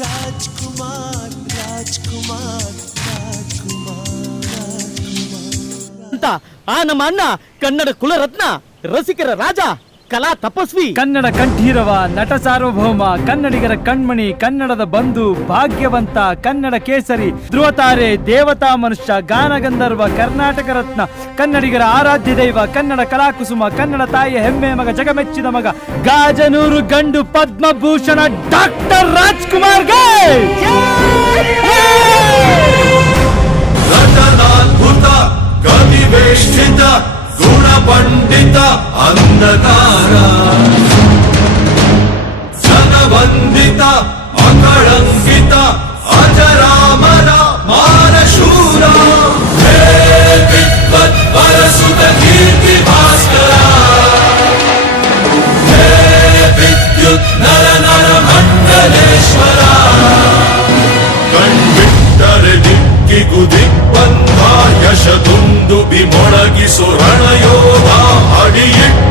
ರಾಜ್ಕುಮಾರ್ ರಾಜ್ಕುಮಾರ್ ಅಂತ ಆ ನಮ್ಮ ಅಣ್ಣ ಕನ್ನಡ ಕುಲರತ್ನ, ರಸಿಕರ ರಾಜ, ಕಲಾ ತಪಸ್ವಿ, ಕನ್ನಡ ಕಂಠೀರವ, ನಟ ಸಾರ್ವಭೌಮ, ಕನ್ನಡಿಗರ ಕಣ್ಮಣಿ, ಕನ್ನಡದ ಬಂಧು, ಭಾಗ್ಯವಂತ, ಕನ್ನಡ ಕೇಸರಿ, ಧ್ರುವತಾರೆ, ದೇವತಾ ಮನುಷ್ಯ, ಗಾನಗಂಧರ್ವ, ಕರ್ನಾಟಕ ರತ್ನ, ಕನ್ನಡಿಗರ ಆರಾಧ್ಯ ದೈವ, ಕನ್ನಡ ಕಲಾಕುಸುಮ, ಕನ್ನಡ ತಾಯಿಯ ಹೆಮ್ಮೆ ಮಗ, ಜಗಮೆಚ್ಚಿದ ಮಗ, ಗಾಜನೂರು ಗಂಡು ಪದ್ಮಭೂಷಣ ಡಾಕ್ಟರ್ ರಾಜ್ಕುಮಾರ್ಗೆ ನಟನಾದ್ಭುತ, ಕವಿವೇಷ್ಟಿತ, ಗುಣಪಂಡಿತ, ಅಂಧಕಾರ, ಜನವಂದಿತ, ಅಕಳಂಕಿತ, ಅಜರಾಮರ, ಮಾನಶೂರ, ಹೇ ವಿದ್ವತ್ ವರಸುತ ಕೀರ್ತಿ ಭಾಸ್ಕರ, ಹೇ ವಿದ್ಯುತ್ ನರ ನರ ಮಂಡಲೇಶ್ವರ, ಕಣ್ಬಿಟ್ಟರೆ ದಿಕ್ಕಿಗೂ ದಿಗ್ಬಂಧ, ಯಶದುಂದುಬಿ ಮೊಳಗಿಸು ರಣಯೋಧ, ಅಡಿಯಿಟ್ಟು